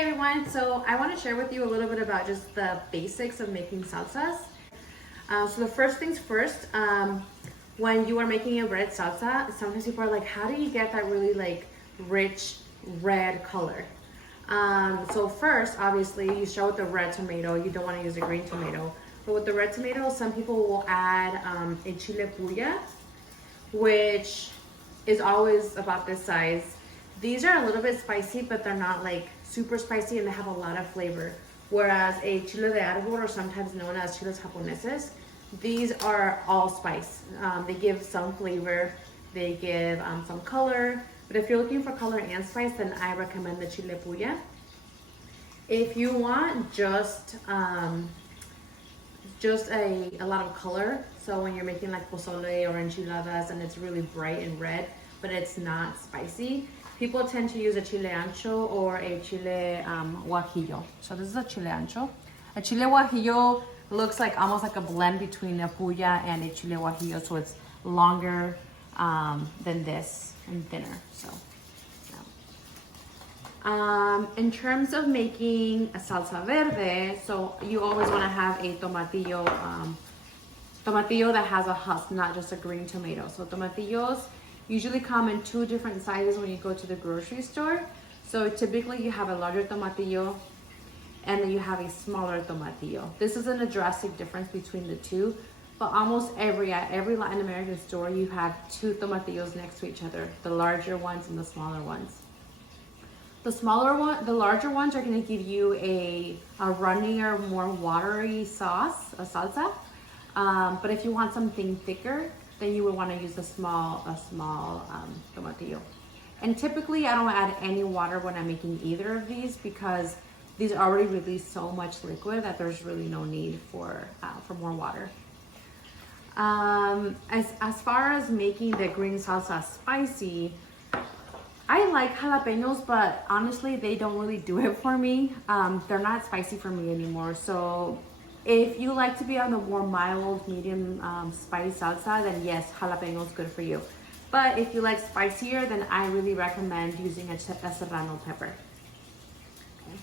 Hi everyone, so I want to share with you a little bit about just the basics of making salsas. So the first things first, when you are making a red salsa, sometimes people are like, how do you get that really like rich red color? So first, obviously, you start with the red tomato. You don't want to use a green tomato. But with the red tomato, some people will add a chile puya, which is always about this size. These are a little bit spicy, but they're not like super spicy and they have a lot of flavor. Whereas a chile de árbol, or sometimes known as chiles japoneses, these are all spice. They give some flavor, they give some color, but if you're looking for color and spice, then I recommend the chile puya. If you want just a lot of color, so when you're making like pozole or enchiladas and it's really bright and red, but it's not spicy, people tend to use a chile ancho or a chile guajillo. So this is a chile ancho. A chile guajillo looks like almost like a blend between a puya and a chile guajillo, so it's longer than this and thinner. So, yeah. In terms of making a salsa verde, so you always want to have a tomatillo, tomatillo that has a husk, not just a green tomato. So tomatillos usually come in two different sizes when you go to the grocery store. So typically you have a larger tomatillo and then you have a smaller tomatillo. This isn't a drastic difference between the two, but almost at every Latin American store, you have two tomatillos next to each other, the larger ones and the smaller ones. The larger ones are going to give you a runnier, more watery sauce, a salsa. But if you want something thicker, then you would want to use a small tomatillo. And typically, I don't add any water when I'm making either of these because these already release so much liquid that there's really no need for more water. As far as making the green salsa spicy, I like jalapenos, but honestly, they don't really do it for me. They're not spicy for me anymore. So if you like to be on the more mild, medium spicy salsa, then yes, jalapeno is good for you. But if you like spicier, then I really recommend using a serrano pepper. Okay.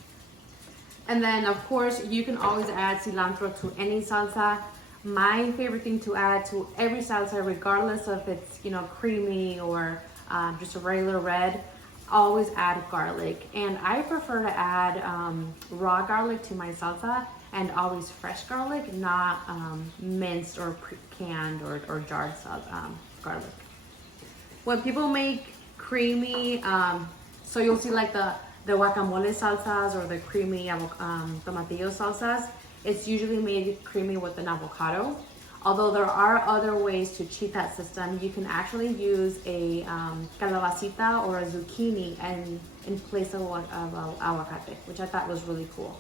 And then of course, you can always add cilantro to any salsa. My favorite thing to add to every salsa, regardless of it's creamy or just a regular red, always add garlic. And I prefer to add raw garlic to my salsa, and always fresh garlic, not minced or canned or jarred garlic. When people make creamy, so you'll see like the guacamole salsas or the creamy tomatillo salsas, it's usually made creamy with an avocado. Although there are other ways to cheat that system, you can actually use a calabacita or a zucchini in place of aguacate, which I thought was really cool.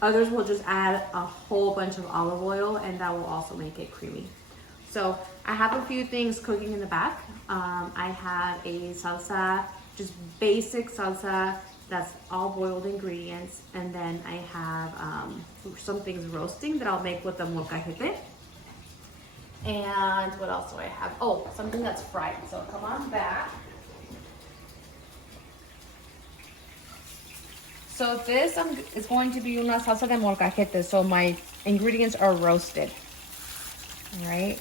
Others will just add a whole bunch of olive oil and that will also make it creamy. So I have a few things cooking in the back. I have a salsa, just basic salsa that's all boiled ingredients. And then I have some things roasting that I'll make with the molcajete. And what else do I have? Oh, something that's fried. So come on back. So this is going to be una salsa de molcajete. So my ingredients are roasted. All right.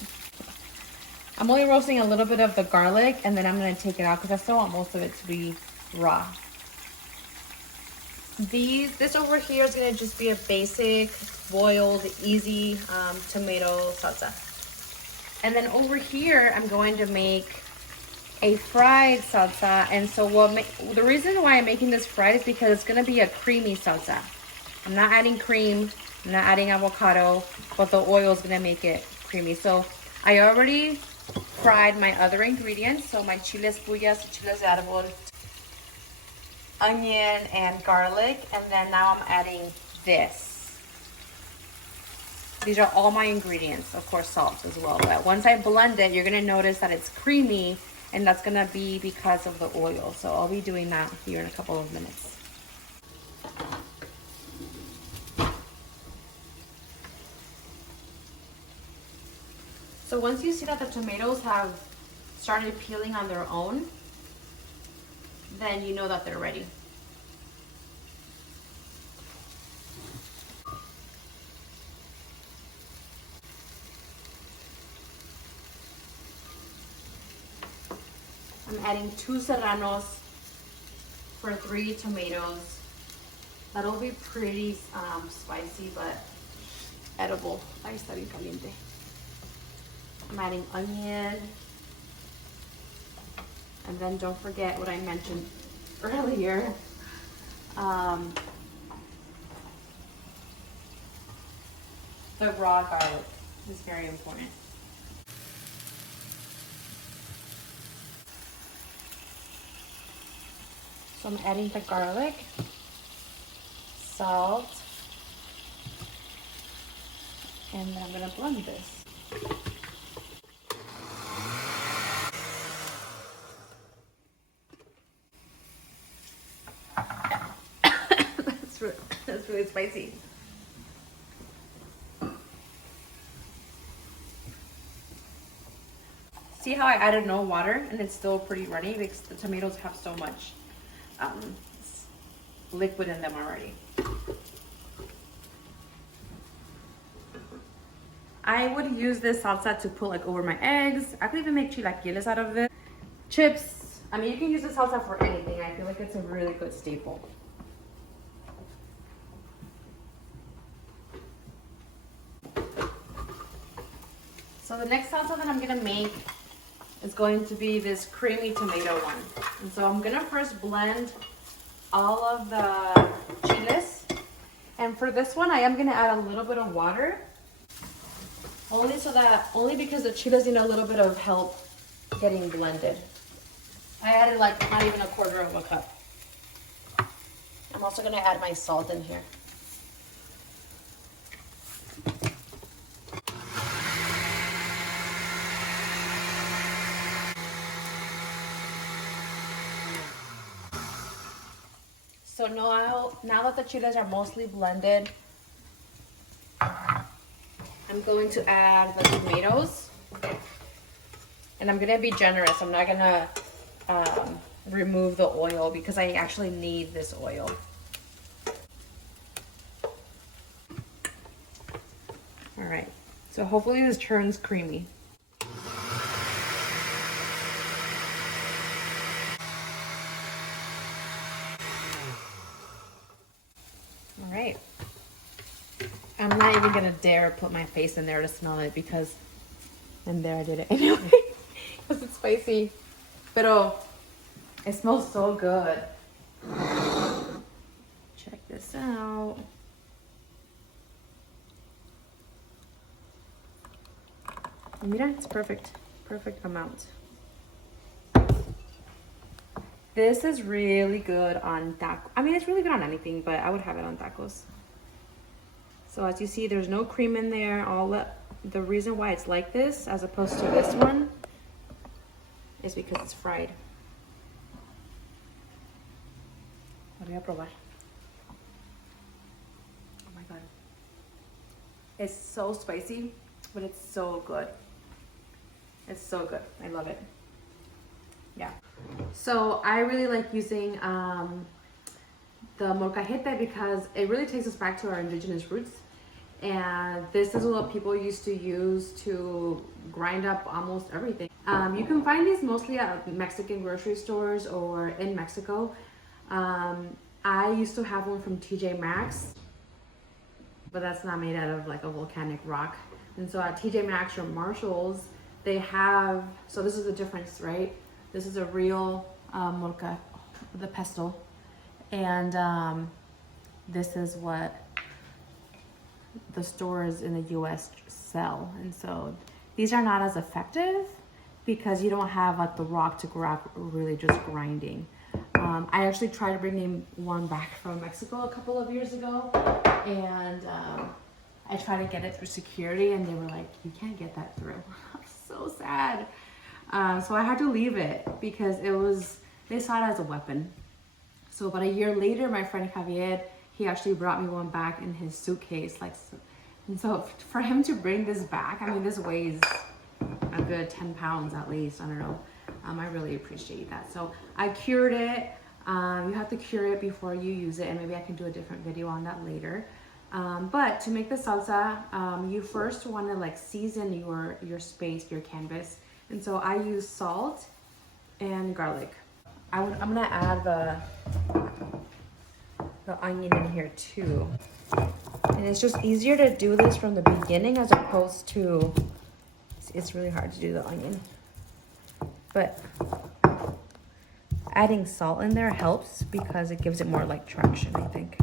I'm only roasting a little bit of the garlic and then I'm going to take it out because I still want most of it to be raw. This over here is going to just be a basic boiled, easy tomato salsa. And then over here, I'm going to make a fried salsa. And so the reason why I'm making this fried is because it's going to be a creamy salsa. I'm not adding cream, I'm not adding avocado, but the oil is going to make it creamy. So I already fried my other ingredients. So my chiles puyas, chiles de árbol, onion, and garlic. And then now I'm adding this. These are all my ingredients, of course salt as well. But once I blend it, you're gonna notice that it's creamy, and that's gonna be because of the oil. So I'll be doing that here in a couple of minutes. So once you see that the tomatoes have started peeling on their own, then you know that they're ready. I'm adding 2 serranos for 3 tomatoes. That'll be pretty spicy, but edible. Ahí está bien caliente. I'm adding onion. And then don't forget what I mentioned earlier. The raw garlic is very important. So I'm adding the garlic, salt, and then I'm gonna blend this. That's really spicy. See how I added no water and it's still pretty runny because the tomatoes have so much liquid in them already. I would use this salsa to put like over my eggs. I could even make chilaquiles out of this. Chips. I mean, you can use this salsa for anything. I feel like it's a really good staple. So the next salsa that I'm gonna make is going to be this creamy tomato one. And so I'm gonna first blend all of the chiles. And for this one, I am gonna add a little bit of water. Only because the chiles need a little bit of help getting blended. I added like not even 1/4 of a cup. I'm also gonna add my salt in here. So now that the chiles are mostly blended, I'm going to add the tomatoes. And I'm gonna be generous. I'm not gonna remove the oil because I actually need this oil. All right, so hopefully this turns creamy. All right. I'm not even gonna dare put my face in there to smell it because, and there I did it anyway, because it's spicy. Pero it smells so good. Check this out. Mira, it's perfect. Perfect amount. This is really good on tacos. I mean, it's really good on anything, but I would have it on tacos. So as you see, there's no cream in there. The reason why it's like this, as opposed to this one, is because it's fried. Voy a probar. Oh my God. It's so spicy, but it's so good. It's so good. I love it. Yeah. So I really like using the molcajete because it really takes us back to our indigenous roots. And this is what people used to use to grind up almost everything. You can find these mostly at Mexican grocery stores or in Mexico. I used to have one from TJ Maxx, but that's not made out of like a volcanic rock. And so at TJ Maxx or Marshall's, they have, so this is the difference, right? This is a real molca, the pesto. And this is what the stores in the US sell. And so these are not as effective because you don't have like the rock to rock really just grinding. I actually tried bringing one back from Mexico a couple of years ago, and I tried to get it through security and they were like, you can't get that through. I'm so sad. So I had to leave it because they saw it as a weapon. So about a year later, my friend Javier, he actually brought me one back in his suitcase. And so for him to bring this back, I mean, this weighs a good 10 pounds at least, I don't know. I really appreciate that. So I cured it. You have to cure it before you use it, and maybe I can do a different video on that later. But to make the salsa, you first want to like season your space, your canvas. And so I use salt, and garlic. I'm gonna add the onion in here too. And it's just easier to do this from the beginning as opposed to, it's really hard to do the onion. But adding salt in there helps because it gives it more like traction, I think.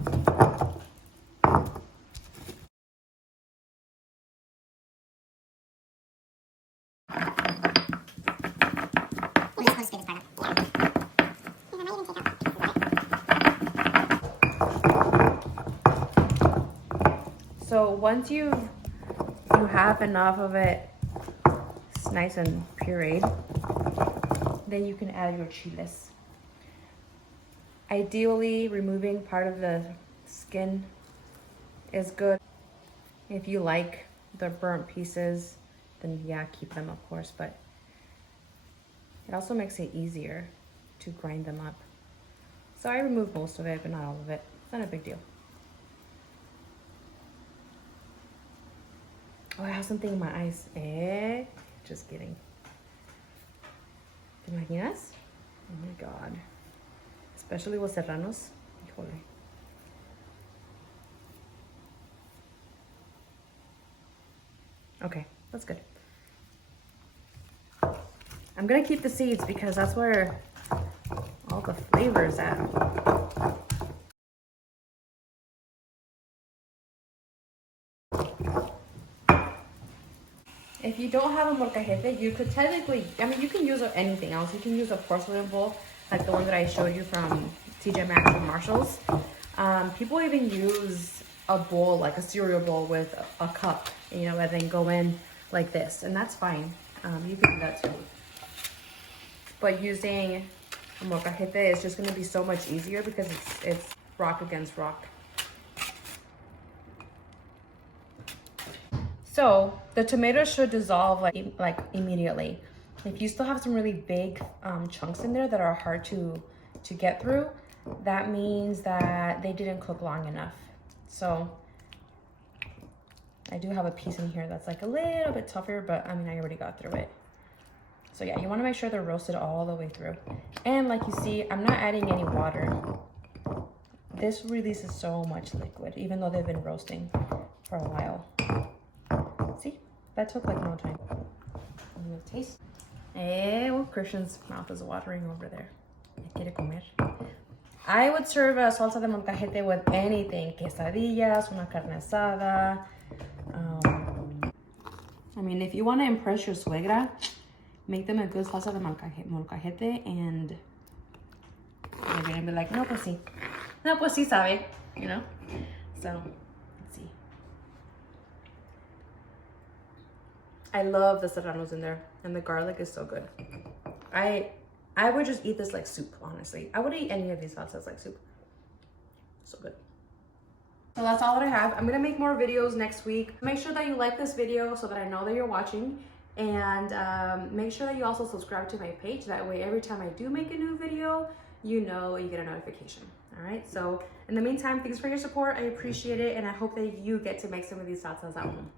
So once you have enough of it, it's nice and pureed, then you can add your chiles. Ideally, removing part of the skin is good. If you like the burnt pieces, then yeah, keep them of course, but it also makes it easier to grind them up. So I removed most of it, but not all of it. It's not a big deal. Oh, I have something in my eyes. Just kidding. ¿Te imaginas? Oh my God. Especially with serranos. Híjole. Okay, that's good. I'm gonna keep the seeds because that's where all the flavor is at. If you don't have a molcajete, you could technically, I mean, you can use anything else. You can use a porcelain bowl, like the one that I showed you from TJ Maxx or Marshalls. People even use a bowl, like a cereal bowl with a cup, you know, and then go in like this, and that's fine. You can do that too. But using a molcajete is just gonna be so much easier because it's rock against rock. So the tomatoes should dissolve like immediately. If you still have some really big chunks in there that are hard to get through, that means that they didn't cook long enough. So I do have a piece in here that's like a little bit tougher, but I mean, I already got through it. So yeah, you wanna make sure they're roasted all the way through. And like you see, I'm not adding any water. This releases so much liquid, even though they've been roasting for a while. See, that took like no time. I'm gonna taste. Well, Christian's mouth is watering over there. Quiere comer. I would serve a salsa de molcajete with anything. Quesadillas, una carne asada. I mean, if you want to impress your suegra, make them a good salsa de molcajete and they're gonna be like, no, pues sí. No, pues sí sabe, you know? So, let's see. I love the serranos in there, and the garlic is so good. I would just eat this like soup, honestly. I would eat any of these salsas like soup. So good. So that's all that I have. I'm gonna make more videos next week. Make sure that you like this video so that I know that you're watching, and make sure that you also subscribe to my page. That way, every time I do make a new video, you know, you get a notification. All right, so in the meantime, thanks for your support. I appreciate it, and I hope that you get to make some of these salsas at home.